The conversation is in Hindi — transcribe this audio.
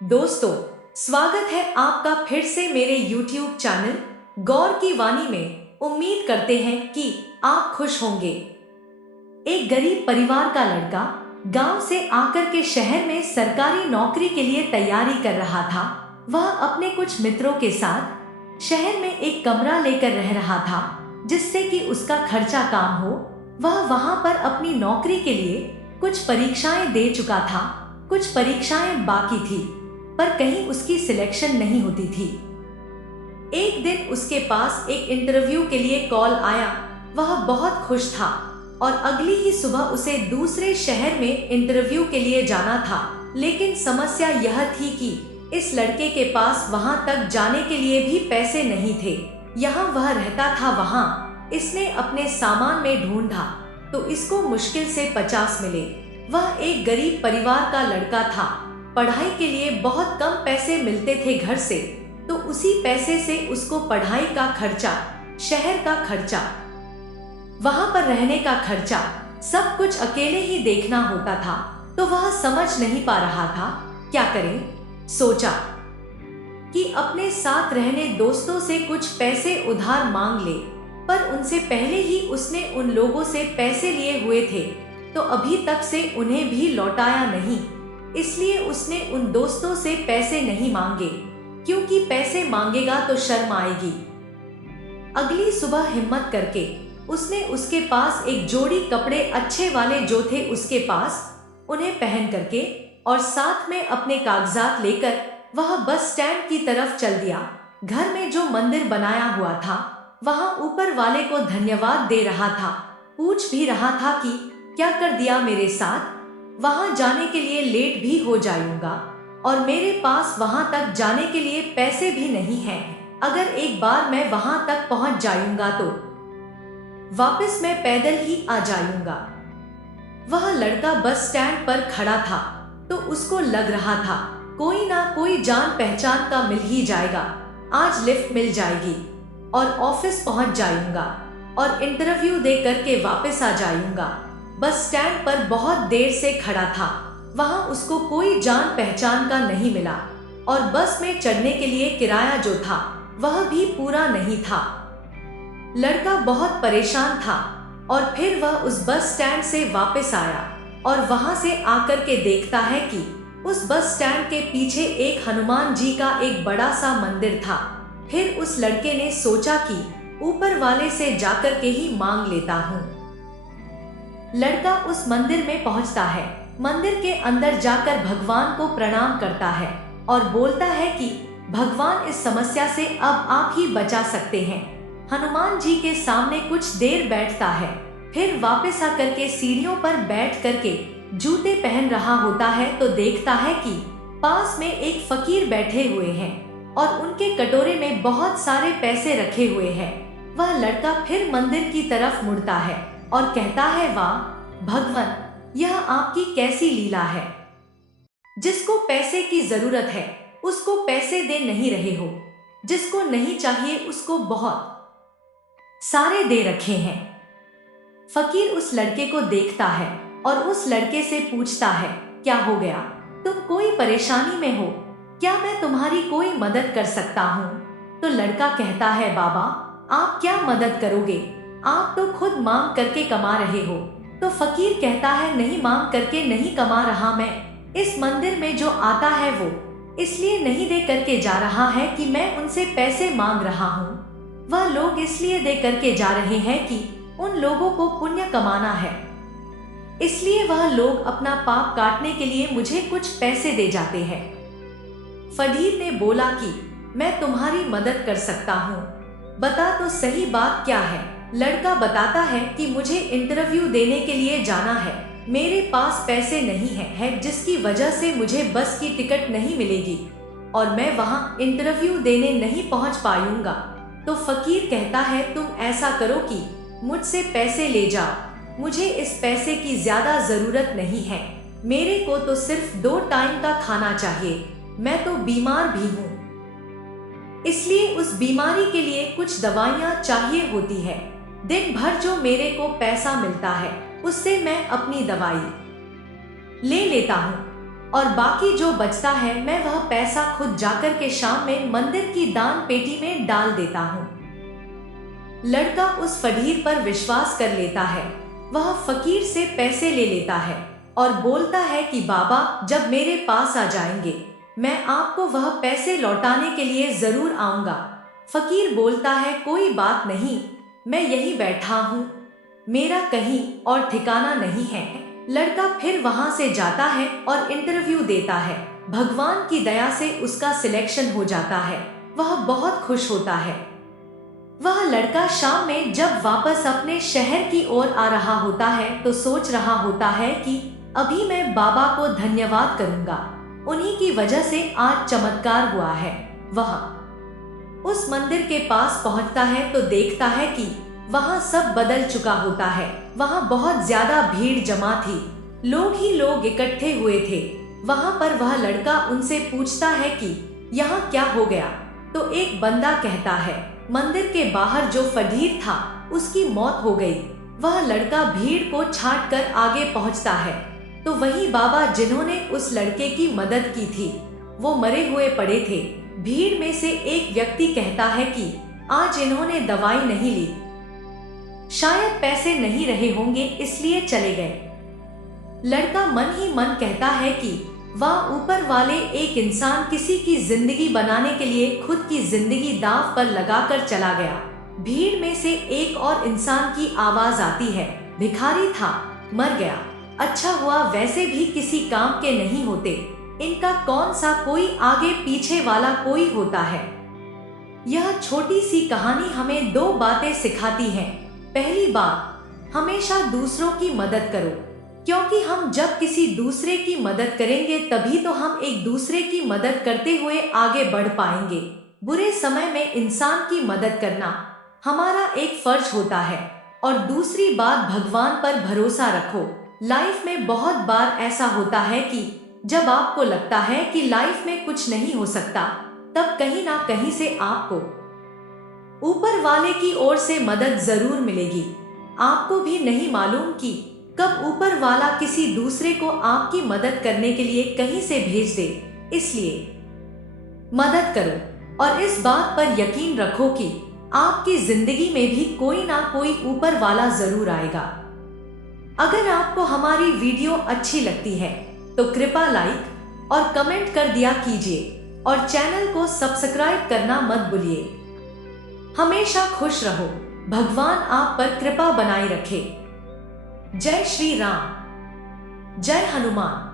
दोस्तों, स्वागत है आपका फिर से मेरे YouTube चैनल गौर की वाणी में। उम्मीद करते हैं कि आप खुश होंगे। एक गरीब परिवार का लड़का गांव से आकर के शहर में सरकारी नौकरी के लिए तैयारी कर रहा था। वह अपने कुछ मित्रों के साथ शहर में एक कमरा लेकर रह रहा था, जिससे कि उसका खर्चा काम हो। वह वहां पर अपनी नौकरी के लिए कुछ परीक्षाएं दे चुका था, कुछ परीक्षाएं बाकी थी, पर कहीं उसकी सिलेक्शन नहीं होती थी। एक दिन उसके पास एक इंटरव्यू के लिए कॉल आया। वह बहुत खुश था और अगली ही सुबह उसे दूसरे शहर में इंटरव्यू के लिए जाना था। लेकिन समस्या यह थी कि इस लड़के के पास वहां तक जाने के लिए भी पैसे नहीं थे। यहाँ वह रहता था, वहां इसने अपने सामान में ढूंढा तो इसको मुश्किल से 50 मिले। वह एक गरीब परिवार का लड़का था। पढ़ाई के लिए बहुत कम पैसे मिलते थे घर से, तो उसी पैसे से उसको पढ़ाई का खर्चा, शहर का खर्चा, वहां पर रहने का खर्चा, सब कुछ अकेले ही देखना होता था। तो वह समझ नहीं पा रहा था क्या करें। सोचा कि अपने साथ रहने दोस्तों से कुछ पैसे उधार मांग ले, पर उनसे पहले ही उसने उन लोगों से पैसे लिए हुए थे, तो अभी तक से उन्हें भी लौटाया नहीं। इसलिए उसने उन दोस्तों से पैसे नहीं मांगे, क्योंकि पैसे मांगेगा तो शर्म आएगी। अगली सुबह हिम्मत करके उसने उसके पास एक जोड़ी कपड़े अच्छे वाले जो थे उसके पास, उन्हें पहन करके और साथ में अपने कागजात लेकर वह बस स्टैंड की तरफ चल दिया। घर में जो मंदिर बनाया हुआ था, वहां ऊपर वाले को धन्यवाद दे रहा था। पूछ भी रहा था कि क्या कर दिया मेरे साथ, वहां जाने के लिए लेट भी हो जाऊंगा और मेरे पास वहां तक जाने के लिए पैसे भी नहीं हैं। अगर एक बार मैं वहां तक पहुंच जाऊंगा तो वापस मैं पैदल ही आ जाऊंगा। वह लड़का बस स्टैंड पर खड़ा था, तो उसको लग रहा था कोई ना कोई जान पहचान का मिल ही जाएगा। आज लिफ्ट मिल जाएगी और ऑफिस पहुंच जाऊंगा और इंटरव्यू दे करके वापस आ जाऊंगा। बस स्टैंड पर बहुत देर से खड़ा था, वहां उसको कोई जान पहचान का नहीं मिला और बस में चढ़ने के लिए किराया जो था वह भी पूरा नहीं था। लड़का बहुत परेशान था और फिर वह उस बस स्टैंड से वापस आया और वहां से आकर के देखता है कि उस बस स्टैंड के पीछे एक हनुमान जी का एक बड़ा सा मंदिर था। फिर उस लड़के ने सोचा कि ऊपर वाले से जाकर के ही मांग लेता हूँ। लड़का उस मंदिर में पहुंचता है। मंदिर के अंदर जाकर भगवान को प्रणाम करता है और बोलता है कि भगवान, इस समस्या से अब आप ही बचा सकते हैं। हनुमान जी के सामने कुछ देर बैठता है, फिर वापस आकर के सीढ़ियों पर बैठ करके जूते पहन रहा होता है तो देखता है कि पास में एक फकीर बैठे हुए हैं और उनके कटोरे में बहुत सारे पैसे रखे हुए हैं। वह लड़का फिर मंदिर की तरफ मुड़ता है और कहता है, वाह भगवान, यह आपकी कैसी लीला है। जिसको पैसे की जरूरत है उसको पैसे दे नहीं रहे हो, जिसको नहीं चाहिए उसको बहुत सारे दे रखे हैं। फकीर उस लड़के को देखता है और उस लड़के से पूछता है, क्या हो गया, तुम कोई परेशानी में हो क्या, मैं तुम्हारी कोई मदद कर सकता हूँ। तो लड़का कहता है, बाबा आप क्या मदद करोगे, आप तो खुद मांग करके कमा रहे हो। तो फकीर कहता है, नहीं मांग करके नहीं कमा रहा मैं, इस मंदिर में जो आता है वो इसलिए नहीं दे करके जा रहा है कि मैं उनसे पैसे मांग रहा हूँ। वह लोग इसलिए दे करके जा रहे हैं कि उन लोगों को पुण्य कमाना है, इसलिए वह लोग अपना पाप काटने के लिए मुझे कुछ पैसे दे जाते हैं। फकीर ने बोला कि मैं तुम्हारी मदद कर सकता हूँ, बता तो सही बात क्या है। लड़का बताता है कि मुझे इंटरव्यू देने के लिए जाना है, मेरे पास पैसे नहीं है जिसकी वजह से मुझे बस की टिकट नहीं मिलेगी और मैं वहां इंटरव्यू देने नहीं पहुंच पाऊंगा। तो फकीर कहता है, तुम ऐसा करो कि मुझसे पैसे ले जाओ, मुझे इस पैसे की ज्यादा जरूरत नहीं है, मेरे को तो सिर्फ 2 टाइम का खाना चाहिए, मैं तो बीमार भी हूँ, इसलिए उस बीमारी के लिए कुछ दवाइयाँ चाहिए होती है। दिन भर जो मेरे को पैसा मिलता है उससे मैं अपनी दवाई ले लेता हूँ। और बाकी जो बचता है मैं वह पैसा खुद जाकर के शाम में मंदिर की दान पेटी में डाल देता हूँ। लड़का उस फकीर पर विश्वास कर लेता है। वह फकीर से पैसे ले लेता है और बोलता है कि बाबा जब मेरे पास आ जाएंगे मैं आपको वह पैसे लौटाने के लिए जरूर आऊंगा। फकीर बोलता है कोई बात नहीं, मैं यहीं बैठा हूँ, मेरा कहीं और ठिकाना नहीं है। लड़का फिर वहां से जाता है और इंटरव्यू देता है। भगवान की दया से उसका सिलेक्शन हो जाता है। वह बहुत खुश होता है। वह लड़का शाम में जब वापस अपने शहर की ओर आ रहा होता है तो सोच रहा होता है कि अभी मैं बाबा को धन्यवाद करूंगा, उन्हीं की वजह से आज चमत्कार हुआ है। वह उस मंदिर के पास पहुंचता है तो देखता है कि वहां सब बदल चुका होता है। वहां बहुत ज्यादा भीड़ जमा थी, लोग ही लोग इकट्ठे हुए थे। वहां पर वह लड़का उनसे पूछता है कि यहाँ क्या हो गया। तो एक बंदा कहता है मंदिर के बाहर जो फकीर था उसकी मौत हो गई। वह लड़का भीड़ को छाट कर आगे पहुंचता है तो वही बाबा जिन्होंने उस लड़के की मदद की थी वो मरे हुए पड़े थे। भीड़ में से एक व्यक्ति कहता है कि आज इन्होंने दवाई नहीं ली, शायद पैसे नहीं रहे होंगे इसलिए चले गए। लड़का मन ही मन कहता है कि वाह, ऊपर वाले एक इंसान किसी की जिंदगी बनाने के लिए खुद की जिंदगी दांव पर लगाकर चला गया। भीड़ में से एक और इंसान की आवाज आती है, भिखारी था, मर गया। अच्छा हुआ, वैसे भी किसी काम के नहीं होते, इनका कौन सा कोई आगे पीछे वाला कोई होता है। यह छोटी सी कहानी हमें दो बातें सिखाती है। पहली बात, हमेशा दूसरों की मदद करो, क्योंकि हम जब किसी दूसरे की मदद करेंगे तभी तो हम एक दूसरे की मदद करते हुए आगे बढ़ पाएंगे। बुरे समय में इंसान की मदद करना हमारा एक फर्ज होता है। और दूसरी बात, भगवान पर भरोसा रखो। लाइफ में बहुत बार ऐसा होता है कि जब आपको लगता है कि लाइफ में कुछ नहीं हो सकता, तब कहीं ना कहीं से आपको ऊपर वाले की ओर से मदद जरूर मिलेगी। आपको भी नहीं मालूम कि कब ऊपर वाला किसी दूसरे को आपकी मदद करने के लिए कहीं से भेज दे। इसलिए मदद करो और इस बात पर यकीन रखो कि आपकी जिंदगी में भी कोई ना कोई ऊपर वाला जरूर आएगा। अगर आपको हमारी वीडियो अच्छी लगती है तो कृपया लाइक और कमेंट कर दिया कीजिए और चैनल को सब्सक्राइब करना मत भूलिए। हमेशा खुश रहो, भगवान आप पर कृपा बनाए रखे। जय श्री राम, जय हनुमान।